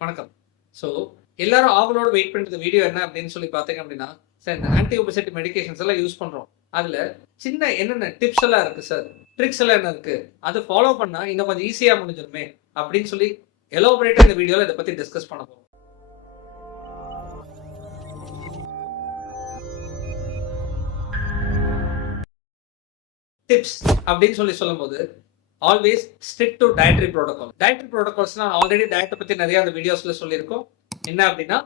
வணக்கம். ஸோ எல்லாரும் ஆவலோட வெயிட் பண்ணுற வீடியோ என்ன அப்படின்னு சொல்லி பார்த்தீங்க அப்படின்னா, சார் இந்த ஆன்டி ஒபெசிட்டி மெடிகேஷன்ஸ் எல்லாம் யூஸ் பண்ணுறோம். அதில் சின்ன என்னென்ன டிப்ஸ் எல்லாம் இருக்குது சார், ட்ரிக்ஸ் எல்லாம் என்ன இருக்குது, அது ஃபாலோ பண்ணால் இன்னும் கொஞ்சம் ஈஸியாக முடிஞ்சிருமே அப்படின்னு சொல்லி எலாபரேட்டாக இந்த வீடியோவில் இதை பற்றி டிஸ்கஸ் பண்ண போகிறோம். டிப்ஸ் அப்படின்னு சொல்லும்போது always stick to dietary protocol. Dietary ப்ரோட்டோகால்ஸ்னா ஆல்ரெடி டயட்டை பற்றி நிறைய அந்த வீடியோஸ்ல சொல்லியிருக்கோம். என்ன அப்படின்னா,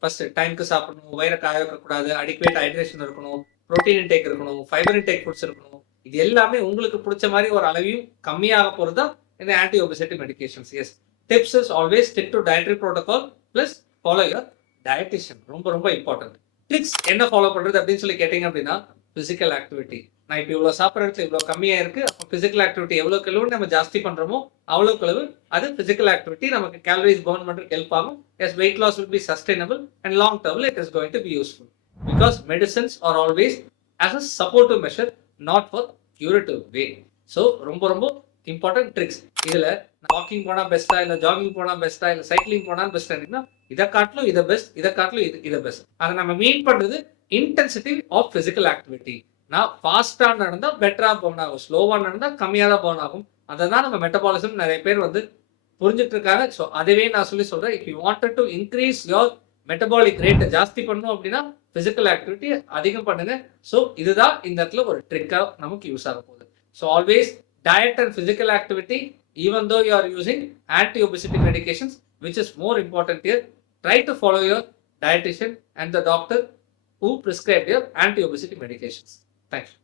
ஃபர்ஸ்ட் டைமுக்கு சாப்பிடணும், வயிறை காய வைக்கக்கூடாது, அடிக்குவேட் ஹைட்ரேஷன் இருக்கணும், ப்ரோட்டீன் இன்டேக் இருக்கணும், ஃபைபர் இன்டேக் ஃபுட்ஸ் இருக்கணும். இது எல்லாமே உங்களுக்கு பிடிச்ச மாதிரி ஒரு அளவையும் கம்மியாக போகிறது தான் இந்த anti obesity medications. Yes, tips is always stick to dietary protocol plus follow your dietitian. ரொம்ப ரொம்ப இம்பார்ட்டன்ட். ட்ரிக்ஸ் என்ன ஃபாலோ பண்ணுறது அப்படின்னு சொல்லி கேட்டிங்க அப்படின்னா, ஃபிசிக்கல் ஆக்டிவிட்டி. நான் இப்போ இவ்வளோ சாப்பிட்றதுல இவ்வளோ கம்மியாக இருக்குது, அப்போ ஃபிசிக்கல் ஆக்டிவிட்டி எவ்வளோக்கு எவ்வளோ நம்ம ஜாஸ்தி பண்ணுறோமோ அவ்வளோக்கு அளவு அது ஃபிசிக்கல் ஆக்டிவிட்டி நமக்கு கேலரிஸ் பர்ன் பண்ணுறதுக்கு ஹெல்ப் ஆகும். Yes, weight loss will be sustainable and long டர்மில் it is going to be useful. Because medicines are always as a supportive measure, not for curative way. So ரொம்ப ரொம்ப important tricks. இதில் walking போனால் பெஸ்ட்டா, இல்லை jogging போனால் பெஸ்ட்டா, இல்லை சைக்கிளிங் போனால் பெஸ்ட் அப்படின்னா இதை காட்டிலும் இதை பெஸ்ட், இதை காட்டிலும் இதை பெஸ்ட். அதை நம்ம மீன் பண்ணுறது இன்டென்சிட்டி ஆஃப் ஃபிசிக்கல் ஆக்டிவிட்டி. நான் ஃபாஸ்ட்டாக நடந்தால் பெட்டராக பர்ன் ஆகும், ஸ்லோவாக நடந்தால் கம்மியாக தான் பர்ன் ஆகும். அதை தான் நம்ம மெட்டபாலிசம் நிறைய பேர் புரிஞ்சுட்டு இருக்காங்க. ஸோ அதுவே நான் சொல்கிறேன், if you wanted to increase your metabolic ரேட்டை ஜாஸ்தி பண்ணணும் அப்படின்னா ஃபிசிக்கல் ஆக்டிவிட்டி அதிகம் பண்ணுங்க. ஸோ இதுதான் இந்த இடத்துல ஒரு ட்ரிக்காக நமக்கு யூஸ் ஆக போகுது. So always diet and physical activity, even though you are using anti obesity medications, which is more important here. Try to follow your dietitian and the doctor who prescribed your anti-obesity medications. Thank you.